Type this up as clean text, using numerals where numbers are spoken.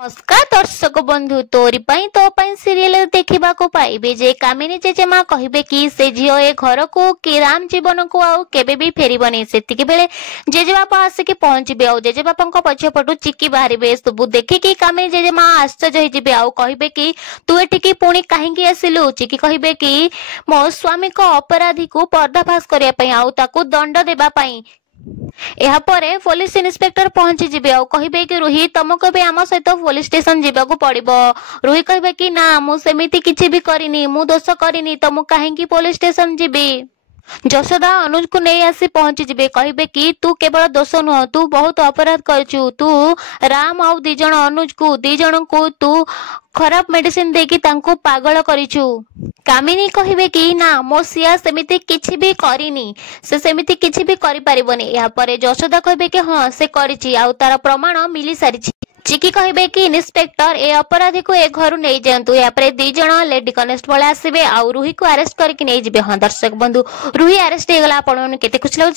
नमस्कार दर्शक बंधु तोरी तो सीरियल देखा पाइबे जे कामिनी जेजेमा कहिबे कि से झील ए घर को कि राम जीवन को आउ केबे भी फेरबनी से बेले जेजेबापा आसिक पहुंचे आउ जेजेबापा पछपटू चिकी बाहर सबू देखिकी कामिनी जेजेमा आश्चर्य हो कहे कि तू एटिकी पुणी कहीं आसिलु चिकी कहे कि मो स्वामी को अपराधी को पर्दाफाश करने दंड देवाई यापर पुलिस इन्स्पेक्टर पहुंची जिबे और कहिबे कि रुही तुमको भी आम सहित पुलिस स्टेशन जीवाकू पड़िबो। रुही कहिबे कि ना मु सेमिति किछि भी करिनी मु दोष करिनी तो मु काहेकि पुलिस स्टेशन जीबी। यशोदा अनुज को नहीं आसी पहुंची जिबे कहिबे कि तू केवल दोष नुह तू बहुत अपराध करचु तू राम आउ दी जण अनुज को दी जण को तू खराब मेडिसिन देकी तांको पागल करिचु। कामिनी कहिबे कि ना मो सिया सेमिति किछि भी करिनी से सेमिति किछि भी करि परिबनी। या परे यशोदा कहिबे कि हां से करिछि आउ तार प्रमाण मिली सारिछि। चिकी कहिबे कि इन्स्पेक्टर ए अपराधी को ए घर नहीं जातु या दी जण लेडी कनेस्टेबल आसबे आउ रुही को अरेस्ट करके नहीं जिबे। हां दर्शक बंधु रुही अरेस्ट हो गला आपण केते खुश लागु